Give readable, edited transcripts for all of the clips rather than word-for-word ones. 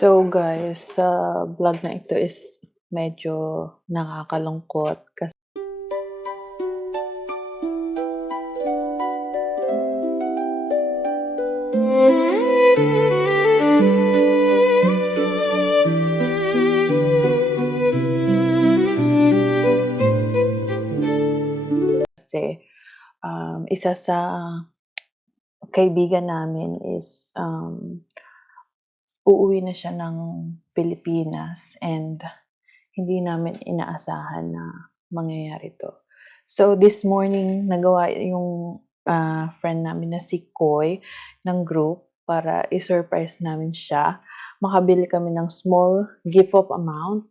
So guys, sa vlog na ito is medyo nakakalungkot kasi isa sa kaibigan namin is uuwi na siya ng Pilipinas and hindi namin inaasahan na mangyayari 'to. So this morning nagawa yung friend namin na si Koy ng group para i-surprise namin siya. Makabili kami ng small gift of amount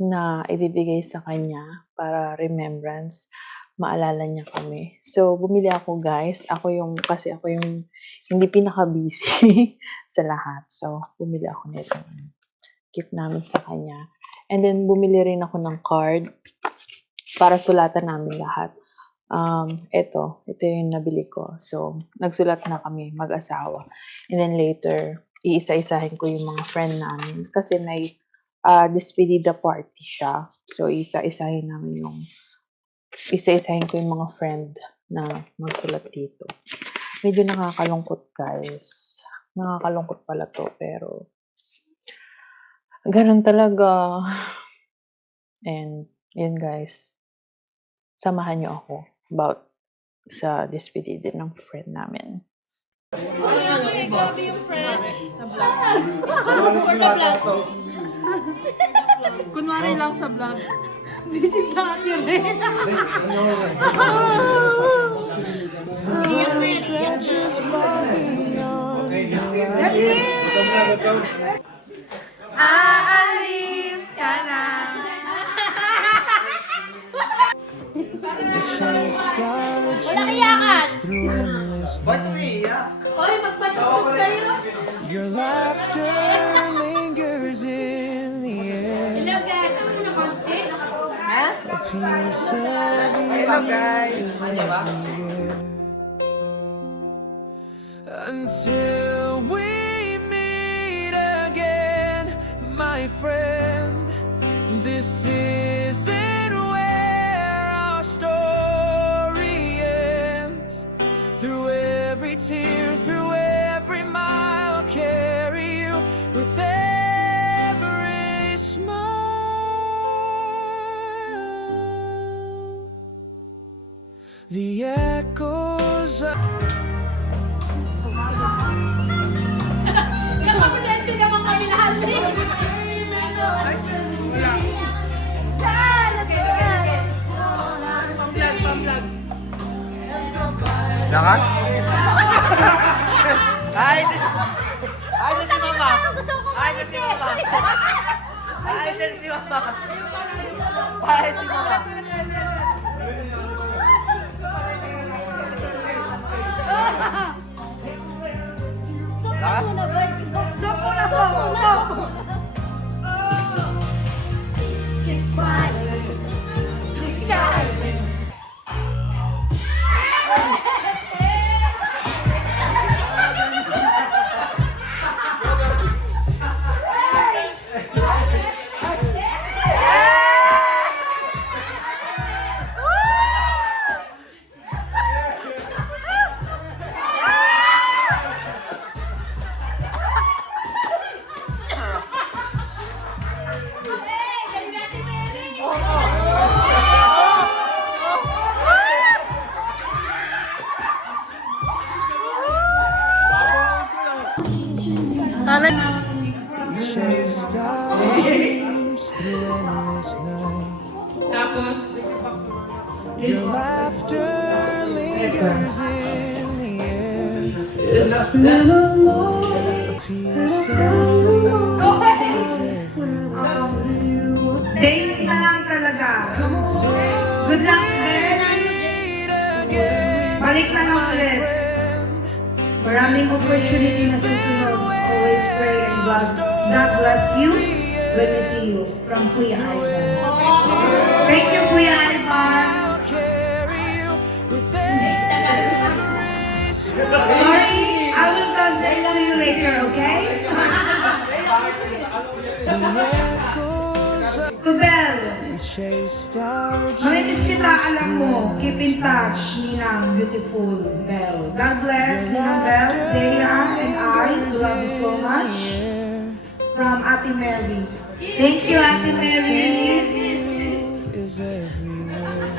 na ibibigay sa kanya para remembrance, maalala niya kami. So bumili ako guys, kasi ako yung hindi pinaka-busy sa lahat. So bumili ako nito, gift namin sa kanya. And then bumili rin ako ng card para sulatan namin lahat. Ito yung nabili ko. So nagsulat na kami mag-asawa. And then later, iisa-isahin ko yung mga friend namin kasi may despedida party siya. So isa-isahin ko yung mga friend na magsulat dito. Medyo nakakalungkot guys. Nakakalungkot pala to, pero ganun talaga. And yun guys, samahan niyo ako about sa despedida ng friend namin. Grabe yung friend sa vlog. For the vlog. Kunwari lang sa vlog. Visit lang yun rin. That's it! Aalis ka na. Wala kayakan! Ba't umiiyak? Hoy, magpatugtog sa'yo! Your laughter lingers in the air. Hello guys, ako na konti. Ha? A piece of Hello guys! is everywhere. Until we meet again, my friend. This isn't where our story ends. Through every tear, through every mile, I'll carry you with every smile. The echoes of Yung kapatid naman kami lahat. Pam-vlog. Lakas? Ay, ito si Mama! Ay, ito si Mama! Ay, ito si Mama! Ay, si Mama! Lakas? Stop muna, stop! Kiss my chased our dreams through endless night. Tapos, Your laughter lingers in the air. A piece of you is everywhere. Days na lang talaga. Until Good luck, we Ben. meet again, Balik na lang ulit. friend. Maraming opportunity na susunod. Always pray and God bless you when we see you. From Kuya Ivan. Thank you, Kuya Ivan. I'll carry you with every smile. Sorry, I will transfer to you later, okay? echoes of To Bel, we chased our mamimiss kita, alam mo. Keep in touch, Ninang, beautiful Bel. God bless, Ninang Bel, Zaya, and I love you so much. From Ate Mary. Thank you, Ate Mary. is everywhere.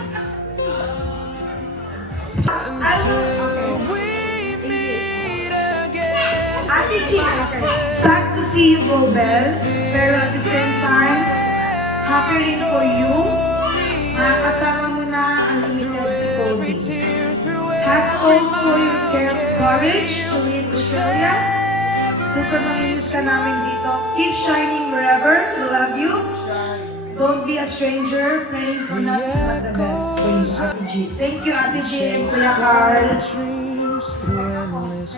Okay. We meet again. Ate G, sad to see you go, Bel. Pero at the same time, happy rin for you. Nakasama mo na ang limited si Cody. Tear through Hats off for your courage to leave Australia. Super mamimiss ka namin dito. Keep shining wherever. We love you. Don't be a stranger. Praying for nothing but the best for you, Ate G. Thank you, Ate G and Kuya Carl. dreams through endless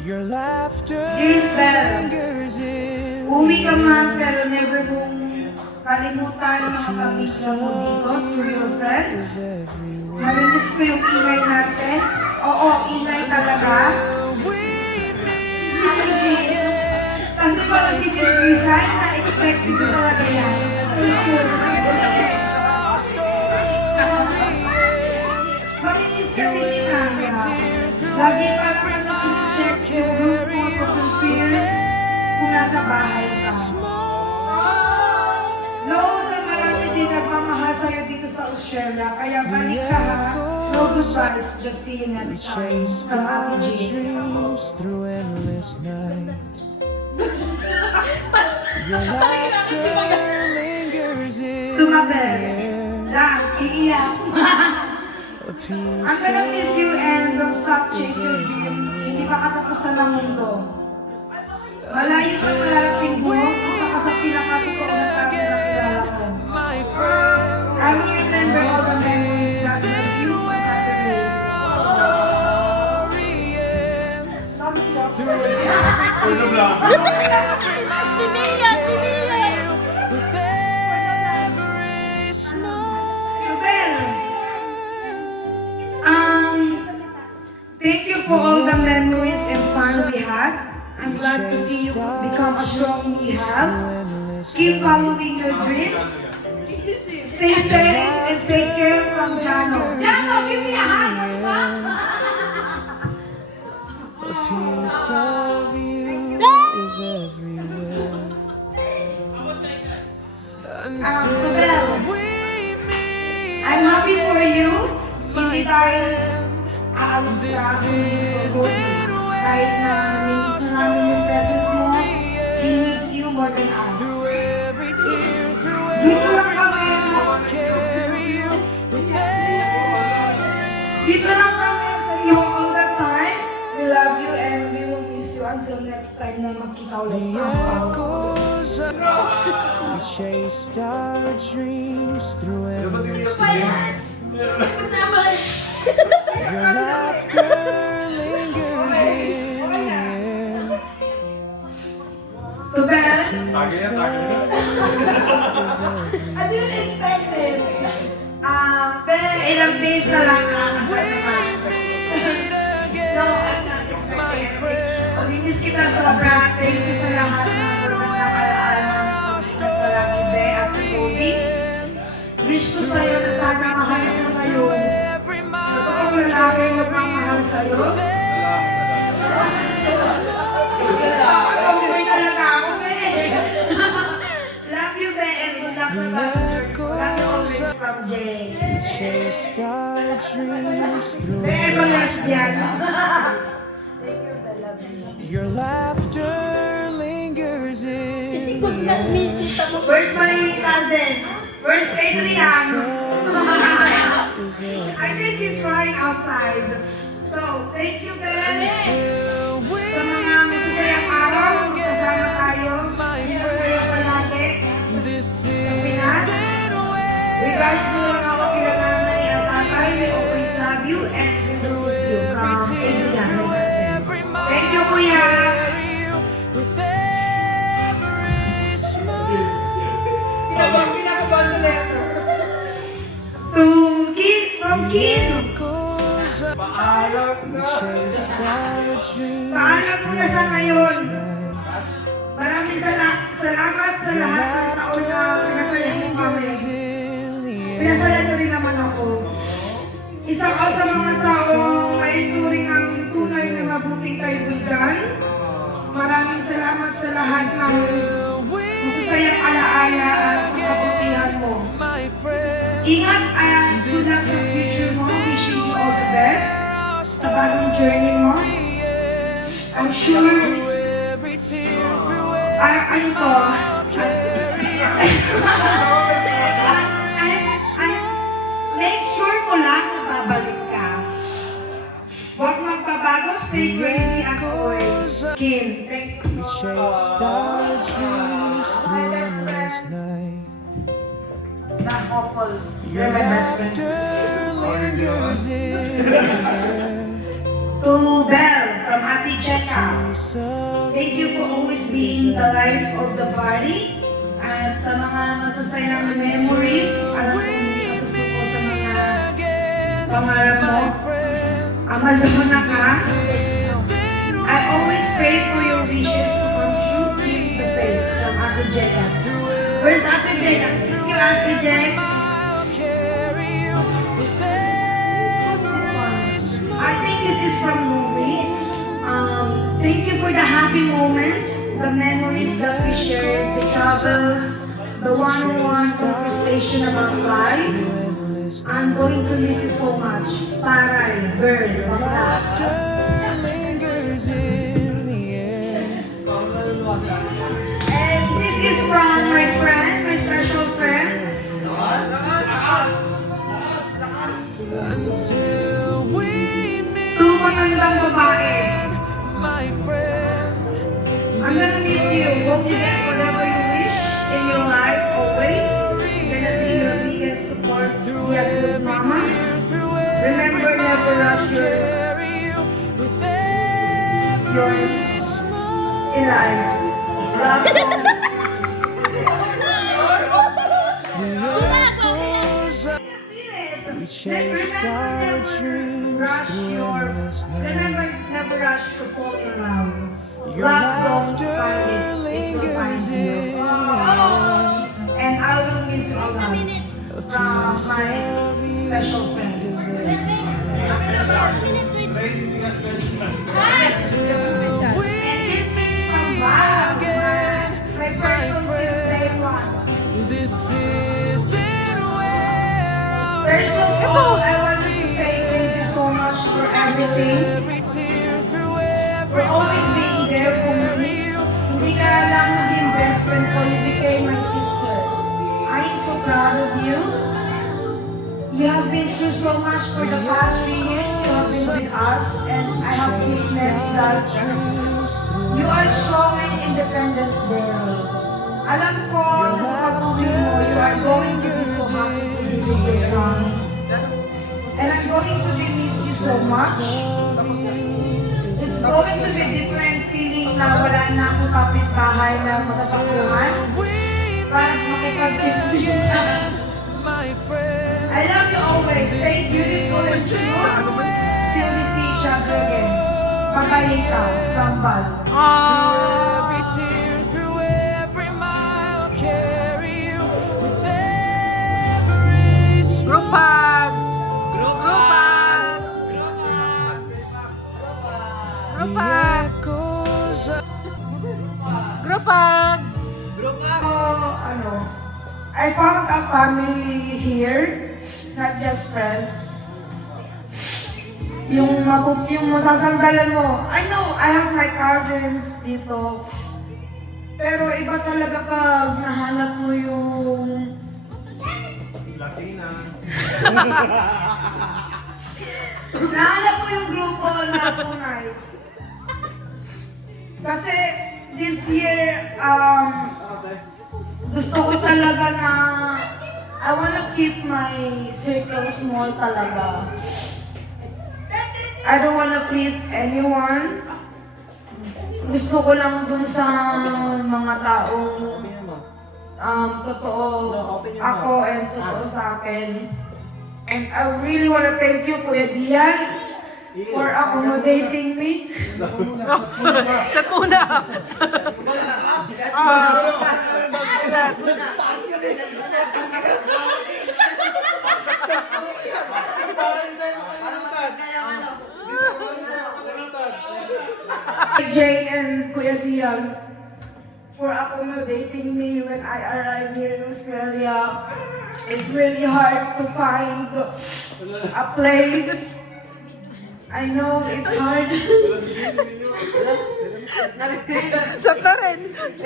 your laughter Dearest Belle, lingers in uwi ka man pero never mong kalimutan ang mga pamilya mo dito through your friends. everywhere. Marinis ko yung ingay natin. Oo, ingay talaga. We Ate G, kasi pag nag-just resign, na-expected ko talaga yan. Marinis ka din ni Nadia. Lagi pa naman nag-check yung group mo to confirm kung nasa bahay ka. Noon na marami din nagmamahal sa'yo dito sa Australia, kaya balik ka ha. No goodbyes, just see you next time. chased From our Ate G. dreams through endless nights. Your laughter lingers in Tumabel. Lang, iiyak. a piece I'm gonna miss you and don't stop chase your dream. Hindi pa katapusan ng mundo. Malayo ang malalating mo isa ka sa pinakatotoo na tao na kilala ko. my friend. I will remember all the memories that bless you and Story ends through every tear, Si Mia, si Mia! with every smile. Well, thank you for all the memories and fun we had. I'm glad to see you become a strong you have. Keep following your dreams. Stay safe and take care from Jano. Jano, give me a hug! A piece of you is everywhere. Until Bel, we meet I'm happy for you. Hindi tayo again. aalis This ka. isn't Kahit na namiss na namin yung presence mo, he needs you more than us. through every tear, through Dito lang kami. carry you with every Dito lang kami sa iyo all the time. We love you and we will miss you until next time na magkita ulit. echoes of we chased our dreams through endless night. Your laughter lingers in the air. To Bel, Piece of you is I didn't expect this. Pero ilang days na lang nakasama. No, I'm not expecting. Pag-miss kita sobra. Thank you sa lahat ng pagkakalaan ng pagkakalaan Be at si Cody. Wish ko sa'yo na sana mahanap mo ngayon. every mile. Totoong lalaki magmamahal sa'yo. Pag-uwi talaga ako, Be. Love you, Be, and good luck sa pag-uwi. Love you always from Jay. We chased our dreams through Be, ever lesbian. your laughter lingers in the air. Where's my cousin? Where's Adrian? Is everywhere. I think he's crying outside. So, thank you, Ben. Till we Sa mga masasayang araw, kasama tayo. Ingat kayo palagi. this Pinas. isn't where Regards to lang ako kila nanay at tatay. We always love you and we will miss you from Adrian. Thank you, Kuya. carry you with every smile. To Kid, from Kid. Echoes of we chased our dreams Paalam mo na sa ngayon. salamat sa lahat ng taon na pinasaya mo kami. Pinasaya niyo rin naman ako. Isa ka sa mga tao may turing namin tunay na mabuting kaibigan. Maraming salamat sa lahat ng masasayang alaala at sa kabutihan mo. Ingat at good luck sa future mo. Wishing you all the best sa bagong journey mo. I'm sure ano to? Make sure mo lang na babalik ka. Huwag magbabago, stay crazy as always. Kim, thank you. We chased our dreams through endless night. The couple, Your they're my best friend. laughter lingers in the air. To Belle from Ate Cheka. Piece of Thank you for always being the life of the party. At sa mga masasayang memories, alam ko hindi ka susuko sa mga pangarap mo. Amazon na ka. I always pray for your wishes to come true. Keep the faith from Ate Cheka. Where's Ate Cheka? Thank you, Ate Cheka. I think this is from Louie. Thank you for the happy moments, the memories that we shared, the travels, the one-on-one conversation about life. I'm going to miss you so much. Taray, girl, baka. lingers in the air. And this is from my friend, my special friend. Until we meet, Two magandang babae. my friend. I'm gonna miss you. Hope you get whatever you wish in your life always. Gonna be your biggest support. Be a good mama. Remember, never rush your in life. Love We chased our dreams through endless night. Remember, never rush to fall in love. Your Love don't laughter find it, it will lingers find in you. the air. And I will miss you a lot from my special friend. Till we From Val, my person since day one. this isn't where First of all, I wanted to say thank you so much for everything. every tear through For always being there for me. Hindi ka lang naging best friend ko, you became my sister. I am so proud of you. You have been through so much for the past 3 years. You have been with us, and I have witnessed that you are strong and independent girl. Alam ko na sa pag-uwi mo, you are going to be so happy to be with your son. And I'm going to be miss you so much. It's going to be different feeling na wala na akong kapitbahay na matatakbuhan para makipag-chismisan. my friend. I love you always. Stay beautiful and strong till we see each other again. Pagayita from Val. Every tear through every mile, carry you with every Group hug! Group hug! Group hug! echoes of Group hug! Group up! I found a family here, not just friends. Yung masasandalan mo. I know, I have my cousins dito. Pero iba talaga pag nahanap mo yung... nahanap mo yung grupo na tunay. Kasi this year, gusto ko talaga na I wanna keep my circle small talaga. I don't wanna please anyone. Gusto ko lang dun sa mga taong totoo ako and totoo sa akin. And I really wanna thank you, Kuya Dian, for accommodating me. Siya muna! Jay and Kuya Dian for accommodating me when I arrived here in Australia. It's really hard to find a place. I know it's hard. Shot na rin. I'm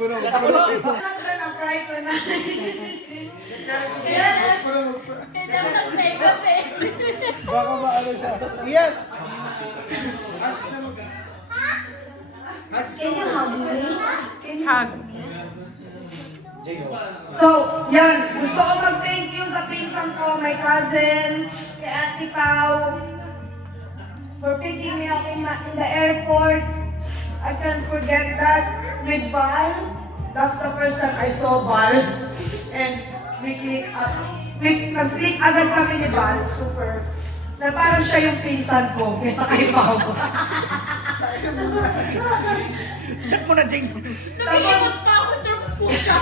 gonna cry tonight. Kaya mo nag-save up eh. Baka maano siya. Iyan! Can you hug me? Can you Hug. So, yan. Gusto ko mag-thank you sa pinsan ko, my cousin, kay Ate Pao, for picking me up in the airport. I can't forget that with Val. That's the first time I saw Val. And nag-click agad kami ni Val. Super. Na parang siya yung pinsan ko kaysa kay Pao. Check mo na, Jane. Nabiyamot pa ako ng pusa.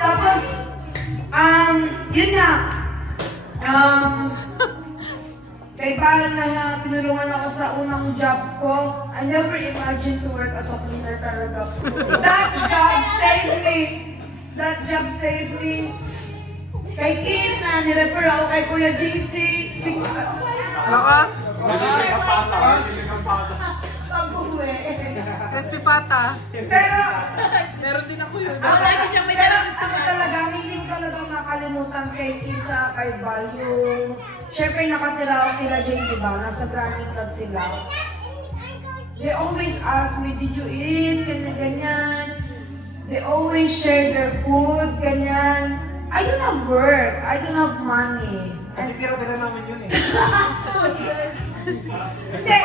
Tapos, yun na. Kay Val na tinulungan ako sa unang job ko. I never imagined to work as a cleaner talaga. That job saved me. That job saved me. Kay Kim na nirefer ako kay Kuya JC. Lakas. Pag-uwi. Crispy pata. Pero, Meron din ako yun. Lagi siyang may pero tanong sa ako talaga, hindi ko talaga makalimutan kay Kim sa kay Val. Yung, syempre nakatira ako kila Jane, diba? Nasa Granny Club sila. They always ask me, did you eat? Ganyan. They always share their food, ganyan. I don't have work. I don't have money. Kasi tira-tira namin yun eh. Hindi.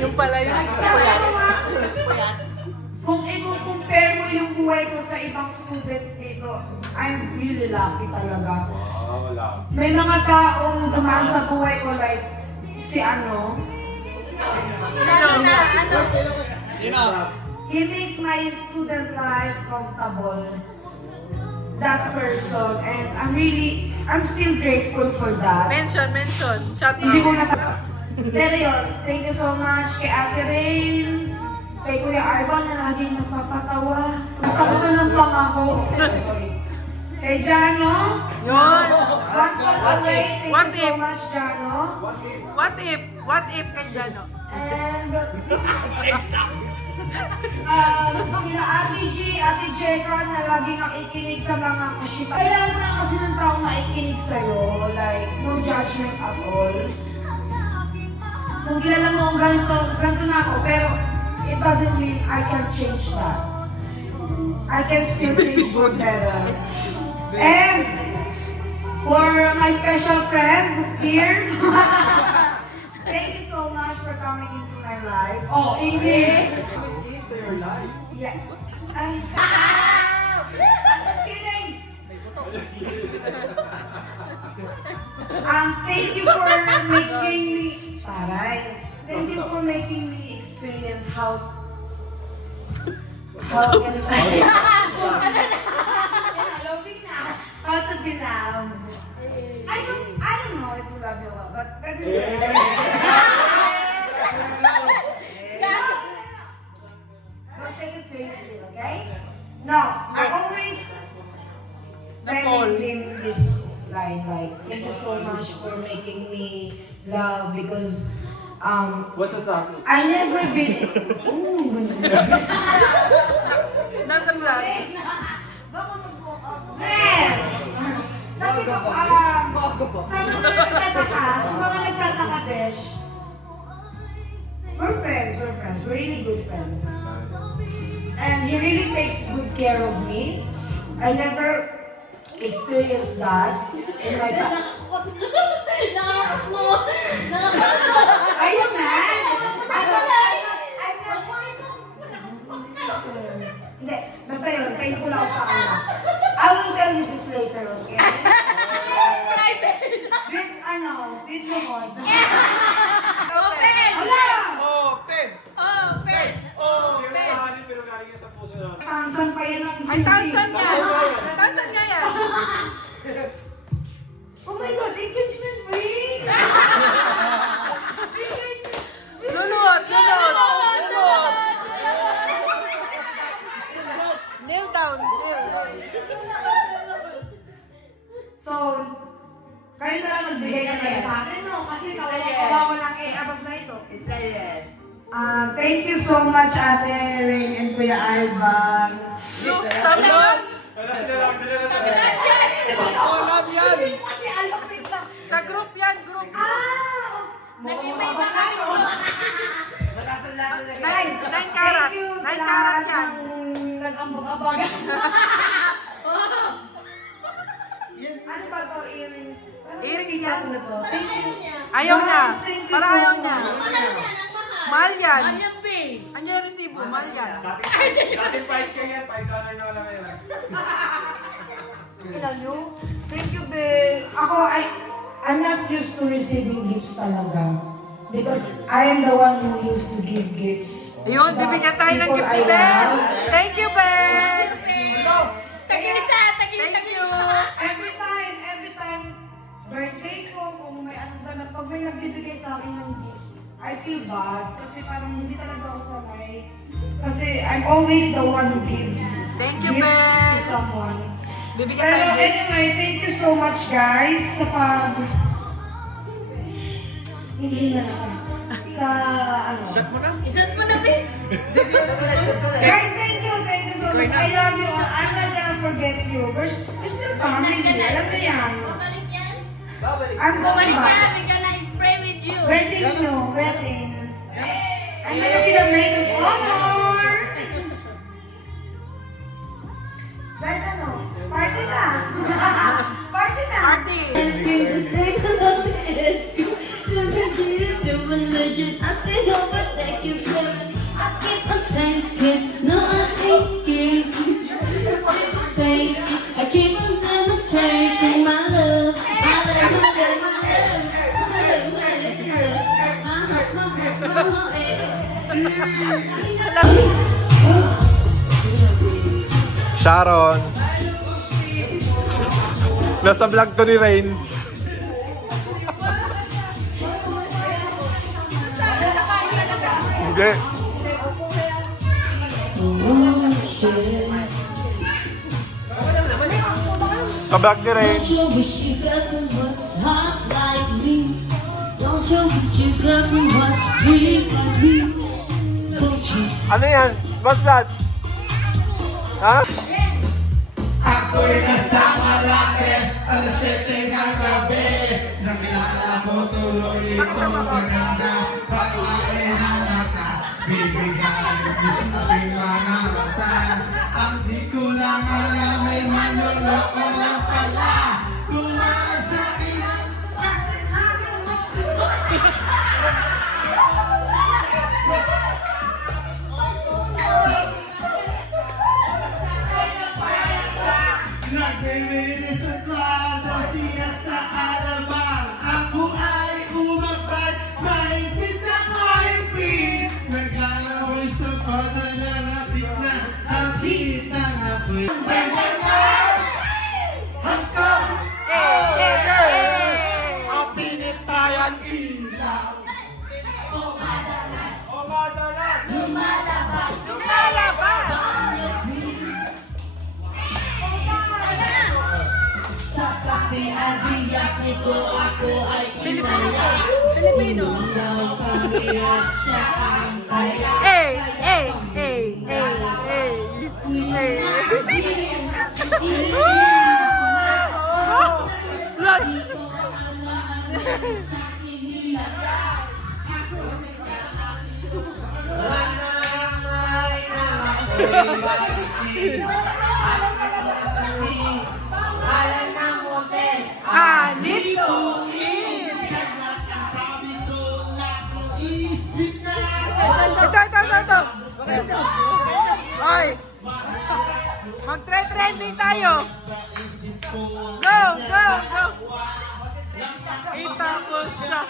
Yung pala yun. Sabi ko nga, kung i-compare mo yung buhay ko sa ibang student dito, I'm really lucky talaga. May mga taong dumaan sa buhay ko like si ano. He makes my student life comfortable. That person. And I'm still grateful for that. Mention. Chat Hindi ko na. na Pero yun, thank you so much kay Ate Rain, kay Kuya Arban na laging nagpapatawa. Basta ko siya ng pangako. Kay Jano, Yun. one call away. Thank What you so if? much, Jano. What if kay Jano? And kina Ate G, Ate Jeka na laging nakikinig sa mga kushipa. Kailangan mo lang kasi ng tao makikinig sa'yo. Like, no judgment at all. Kung kilala mo ang ganito na ako, pero it doesn't mean I can change that. I can still change good better. And for my special friend here, thank you so much for coming into my life. Oh, English. Into your life. Yeah. I'm just kidding. Thank you for making me. Taray. Thank you for making me experience how can how to be loved. I don't know if you love your love, but don't take it seriously, okay? No, I always tell him this line, like, thank you so much for making me love because What's the status? I never been. Nasa vlog. Sabi ko, sa mga nagtataka, Besh, we're friends, we're really good friends. And he really takes good care of me. I never experienced that in my life. Are you mad? I'm not. Hindi, basta yun, thankful ako sa kanya. I will tell you this later, okay? With Lord. Open! Wala! Open! Open! Open! Pero galing yan sa puso na. Tansan pa yun ang Ay, tansan niya! Tansan niya yan! Oh my God, engagement ring! Engagement It's a yes. Thank you so much, Ate Rain and Kuya Ivan. Sabi na, Wala sila lang, dala na sabi na dyan. Kasi alam ko lang. Sa group yan, group. Nag-email na kayo. Matasalatan na Guys, 9 karat. thank you sa 9 karat lahat yan. ng nag-ambag-ambag. Ano ba ito? Earrings? Earrings yan. Ano to? Thank you. Ayaw niya. Guys, thank you Para so ayaw much. niya. Mahal yan. Andiyan yung resibo, mahal yan. Dati 5K yan, $5 na lang yan. Alam nyo? Thank you, babe. Ako, I'm not used to receiving gifts talaga. Because I am the one who used to give gifts. Ayun, bibigyan tayo ng gift ni Before I Ben. was- Thank you, Ben. Tagilisa! Thank you. Every time, birthday ko, kung may anong ganap, pag may nagbibigay sa akin ng gifts, I feel bad. Kasi parang hindi talaga ako sanay. Kasi I'm always the one who give Thank you, gifts Ben. to someone. Bibigyan tayo Pero ng gift. anyway, thank you so much guys sa pag... Hindi na natin. Sa ano? Isot mo na, Ben. Guys, thank you so much. I love you all. I'm not gonna forget you. We're still family. Alam mo yan. Babalik yan. I'm going back. We're gonna pray with you. Wedding no, wedding. I'm gonna be the maid of honor. Guys, ano? Party na! Party na! Party. I keep on demonstrating my love, my love, my love, my love, my love, my love. Sharon. Nasa vlog to ni Rain. Hindi. Sa vlog ni Rain. Don't you wish you got one was hot like me? Don't you wish you got one was sweet like me? Don't you? Ano yan? What's that? Ha? Ako'y nasa Malate, alas 7 ng gabi. Nakilala ko tuloy itong maganda. Pagkain ang mata, bibigay gusto aking mga mata. Ang di ko lang alam ay manloloko lang pala. Kumasa ilang nagbibilis at wala siya sa alamang. Ako ay umabad, maipit na maipit. Naglalaway sa panalalapit na hapit ang apoy. Sa kape at biyak nito ako ay inaya. Filipino. Daw kami at siya ang kaya. Hey, hey, hey, hey, hey. Hey. Look. Anit tuin. Sabi ko na kung ispit na. Ito. Oy. Magtre-trending tayo. Go. Itapos sa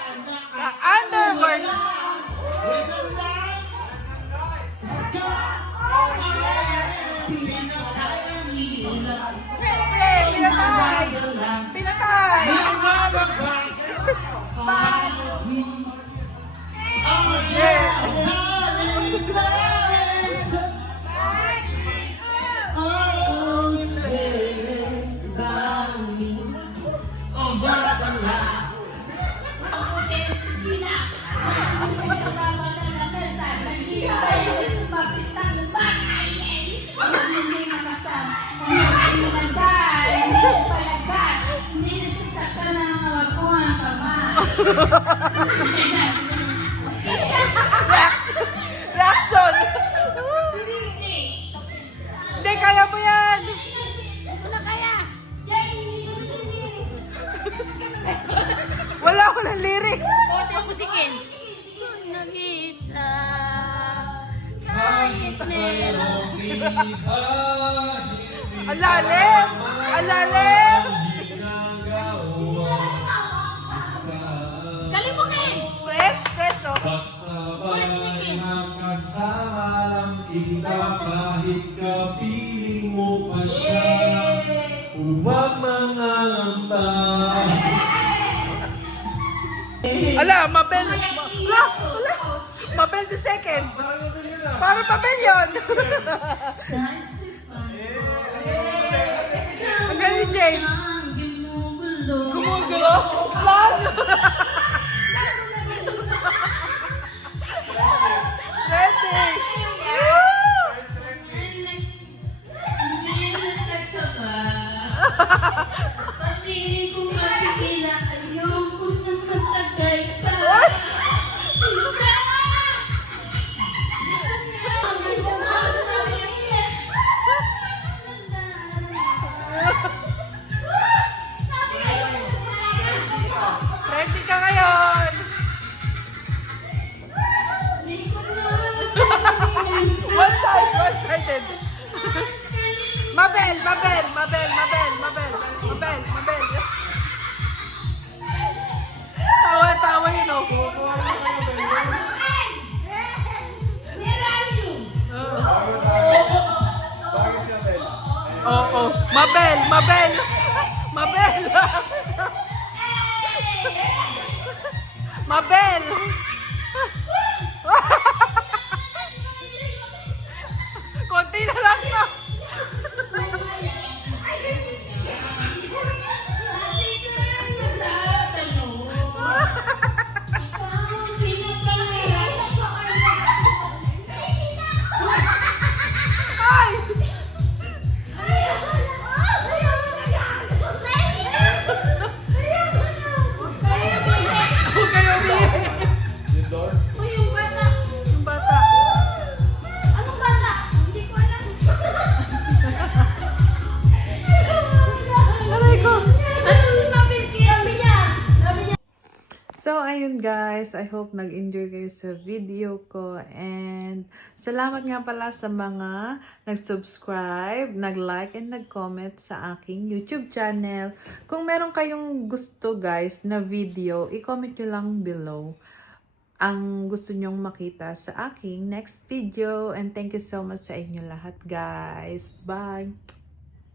underworld. Pinatay. Oh, say about me. Oh, barat ang lahat. Ako din, Reaction! Hindi, kaya mo yan! Walang lyrics! Pwede yung musikin. Nag-isa, kahit meron. Ang lalim! Ang lalim! Galing mo, Ken! Fresh, fresh, oh. Fresh ni Ken. Kasama lang kita kahit kapiling mo pa siya. Huwag mangangamba. Ala, Mabel. Mabel the second. Para Mabel yun. Ang galing, Jane. Gumugulo. Slang. Ready. Ready ka ngayon. One-sided. Mabel. Tawa yun, oh. Oo. Mabel. Mabel. Konti na lang na. Ay! Huwag kayo umiiyak. Yung bata. Aray ko. So, ayun guys, I hope nag-enjoy kayo sa video ko, and salamat nga pala sa mga nag-subscribe, nag-like, and nag-comment sa aking YouTube channel. Kung meron kayong gusto guys na video, i-comment nyo lang below ang gusto nyong makita sa aking next video, and thank you so much sa inyo lahat guys. Bye!